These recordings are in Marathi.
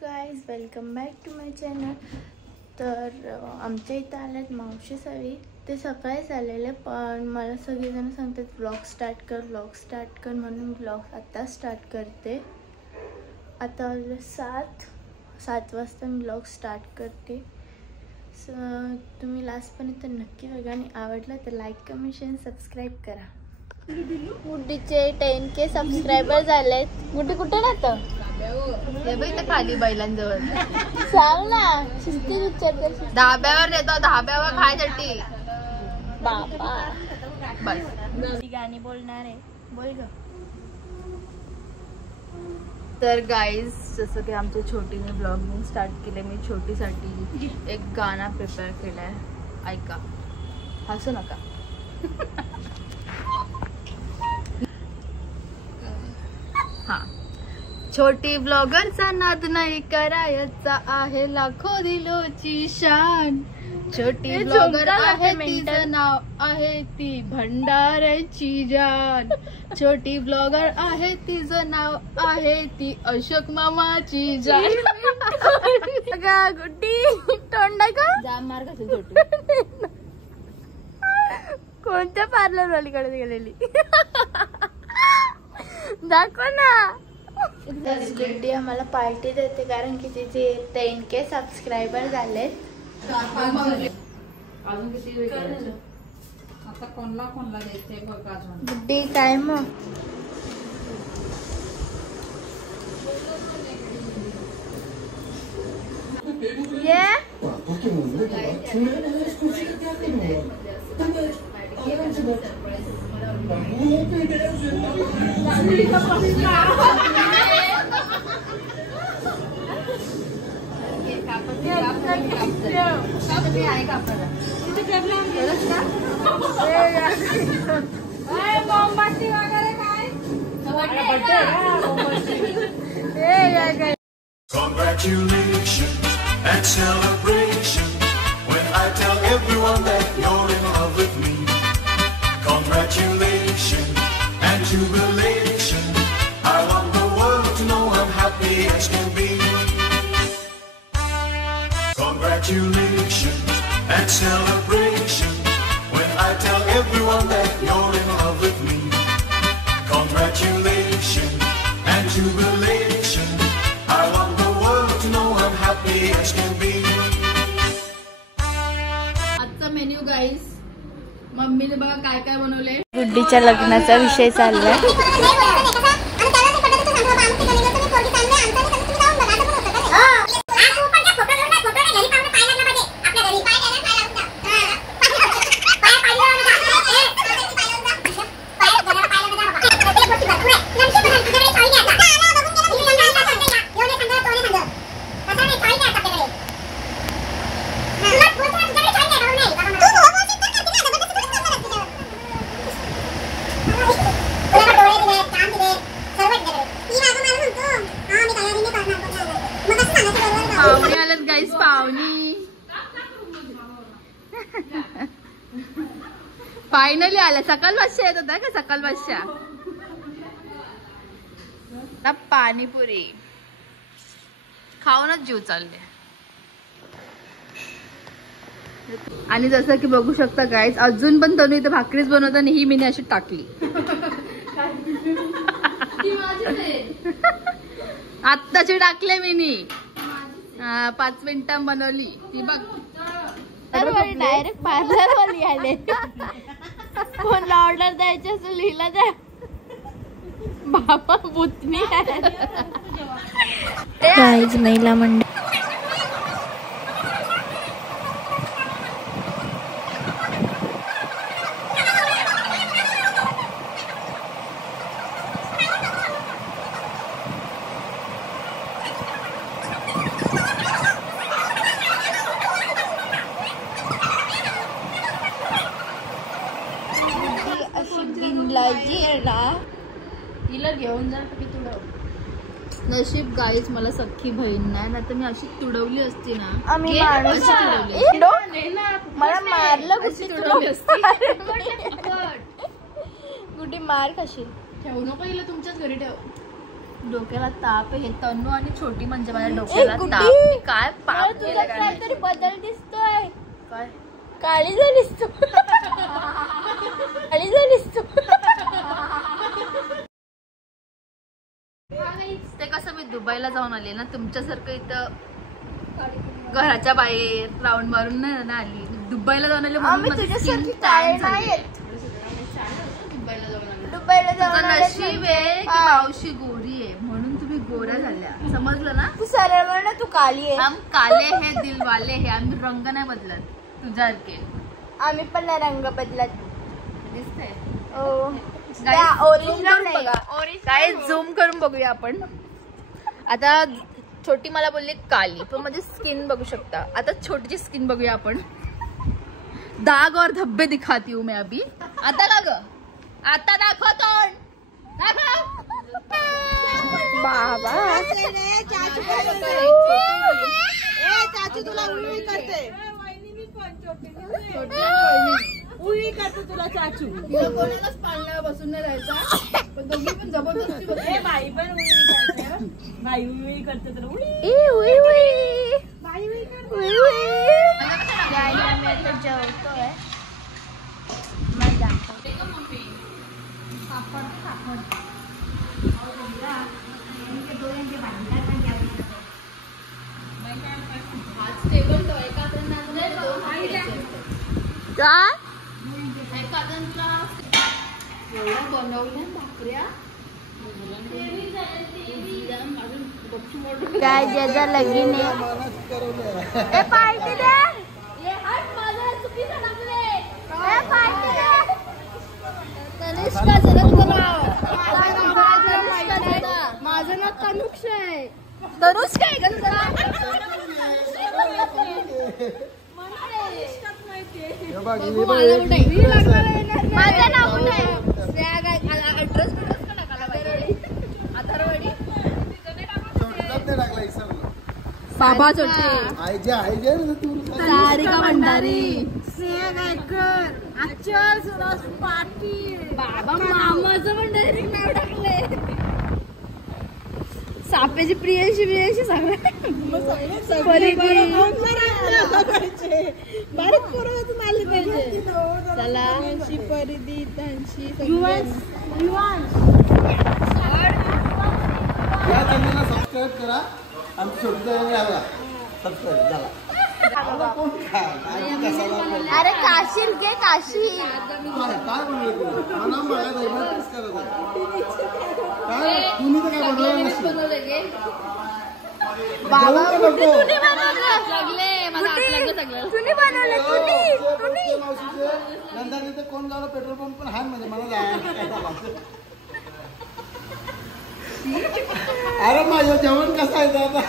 Guys welcome back to my channel. तर आमच्या इथं आल्यात मावशी सगळी। ते सकाळीच आलेले पण मला सगळेजण सांगतात व्लॉग स्टार्ट कर म्हणून व्लॉग आता स्टार्ट करते। आता वाजले 7 वाजता मी व्लॉग स्टार्ट करते। तुम्ही लास्टपर्यंत नक्की बघा आणि आवडला तर लाईक कमेंट शेअर सबस्क्राईब करा। गुड्डीचे 10K सबस्क्रायबर झालेत। गुड्डी कुठे राहतं? हे बघ इथं खाली बैलांजवळ सांग ना, शिस्तीत विचारते। धाब्यावर येतो, धाब्यावर खायसाठी बाबा बस गाणी बोलणार आहे, बोल ग। तर गाईज जसं की आमच्या छोटीने ब्लॉगिंग स्टार्ट केले, मी छोटीसाठी एक गाणं प्रिपेअर केलाय, ऐका, हसू नका। हा, छोटी ब्लॉगरचा नाद नाही करायचा आहे लाखो दिलोची शान। छोटी ब्लॉगर आहे तिचं नाव आहे ती भंडाऱ्याची जान। छोटी ब्लॉगर आहे तिचं नाव आहे ती अशोक मामाची जान। गुड्डी तोंडा का जाम मार कसं छोटी कोणत्या पार्लर वालीकडे गेलेली दाखव ना। गुड्डी आम्हाला पार्टी देते कारण की तिचे 10K सबस्क्रायबर झालेत। अजून किती वेळ आता कोणला द्यायचंय बघ अजून। गुड्डी काय मग ये Congratulations and celebration when I tell everyone that you're in love with me. Congratulations and jubilation, I want the world to know I'm happy as can be. Congratulations and celebration when I tell everyone that you're in love with me. Congratulations and jubilation, I want the world to know I'm happy as can be. आजचा मेन्यू गाईस, मम्मीने बघा काय काय बनवले। गुड्डीच्या लग्नाचा विषय चाललाय। पाहुणे आलेत गाईस, पाहुणी फायनली आल्या। सकाळ बादशा येत होता का, सकाळ बादशा। पाणीपुरी खाऊनच जीव चालले। आणि जसं की बघू शकता गाईस, अजून पण तनु इथे भाकरीच बनवत आणि ही मीने अशी टाकली। आत्ताची टाकले मीनी, 5 मिनिटां बनवली ती बघ। डायरेक्ट पार्लर वाली आले। कोणला ऑर्डर द्यायची असेल लिहिला द्या, बाबा बुतनी गाईज महिला मंडळ। हिला घेऊन जा की तुडव। नशीब गाईस मला सख्खी बहीण नाही, ना तर मी अशी तुडवली असती ना। आम्ही मला मारलं गुड्डी मार खाशील। ठेवू नको हिला, तुमच्याच घरी ठेव। डोक्याला ताप आहे. तनू आणि छोटी म्हणजे माझ्या डोक्याला ताप. मी काय पाप केलं काय तरी बदल दिसतोय. काय काळीजा दिसतो. काळीजा दिसतो. ते कसं मी दुबईला जाऊन आले ना, तुमच्यासारखं इथं घराच्या बाहेर राऊंड मारून नाही ना आली. दुबईला जाऊन आले म्हणून तुझ्यासारखी काळे नाही दुबईला जाऊन नशीब आहे की मावशी गोरी आहे म्हणून तुम्ही गोऱ्या झाल्या. समजलं ना? तू सरळ म्हण ना, तू काली आहे. हम काले हे दिलवाले हे. आम्ही रंग नाही बदलत तुझ्यासारखे. आम्ही पण नाही रंग बदलत. दिसतंय ओरिजिनल काय झूम करून बघूया आपण. आता छोटी मला बोलली काली, पण माझी स्किन बघू शकता. आता छोटीची स्किन बघूया आपण. दाग और धब्बे दिखाती हूँ मैं अभी. आता का ग? आता दाखव तोंड. बाबा चाचू तुला उळी करते. उळी करते तुला चाचू. कोणालाच पाळण्यावर बसून नाही राहायचा, पण दोघी पण जबरदस्ती. बाई पण उळी करते. बाई उळी करते तर उळी. आम्ही आता जेवतोय. मला दाखवते. काय ज्याचा लगीन आहे पार्टी दे. माझं नाव तनुष आहे. तनुष काय माझं नाव कुठे बाबा छोटे सारिका भंडारी, स्नेहा गायकर, अचल सुरज पाटील. बाबा मामाचं पण डायरेक्ट नाव टाकलंय. सापेची प्रियांशी सगळं बारीक पोरं आली पाहिजे. चला परिधी त्यांची सबस्क्राईब करा. आमची छोटी सबस्क्राईब झाला. अरे काशील घे काशील. काय बनवलं मला काय तुम्ही तर काय बनवलं नसेल. बाबा लागले नंतर तिथे कोण गावला पेट्रोल पंप पण हाय म्हणजे मला जायला. अरे माझं जेवण कसं आहे दादा.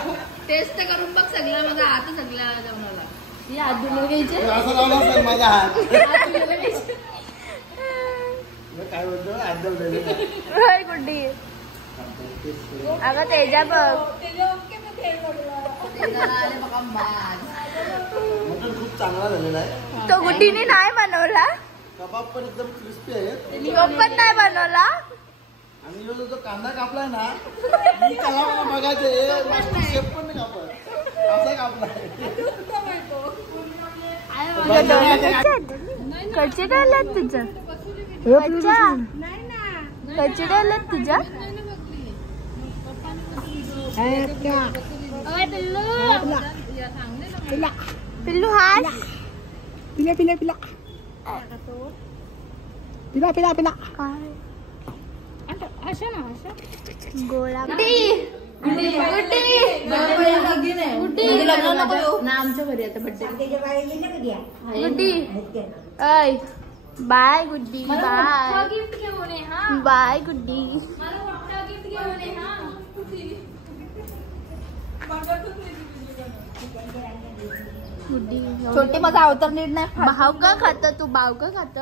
टेस्ट करून बघ सगळं. माझा हात सगळ्या जेवणाला. ही हात धुवून घ्यायचे. असं लावला असेल माझा हात. काय बोलतो हात गुड्डी अगं तेजा बघ. मटण खूप चांगला झालेला आहे. तो गुड्डीने नाही बनवला. कबाब पण एकदम क्रिस्पी आहेत. तो पण नाही बनवला. आणि जो कांदा कापलाय ना, मी त्याला मला बघायचं शेप पण नाही कापला. असा कापलाय. कच्चे डाळल्यात तुझ्या कच्चे डाळल्यात तुझ्या. पिल्लू हास. पिला पिला पिला पिला पिला पिला. काय गोळा आमच्या घरी आता बड्डे. गुड्डी ऐ बाय गुड्डी बाय बाय गुड्डी. गुड्डी छोटे माझा अवतार नीट नाही. भाव का खात तू. भाव का खात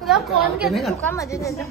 तुला कोण घेतो का मध्ये त्याचा.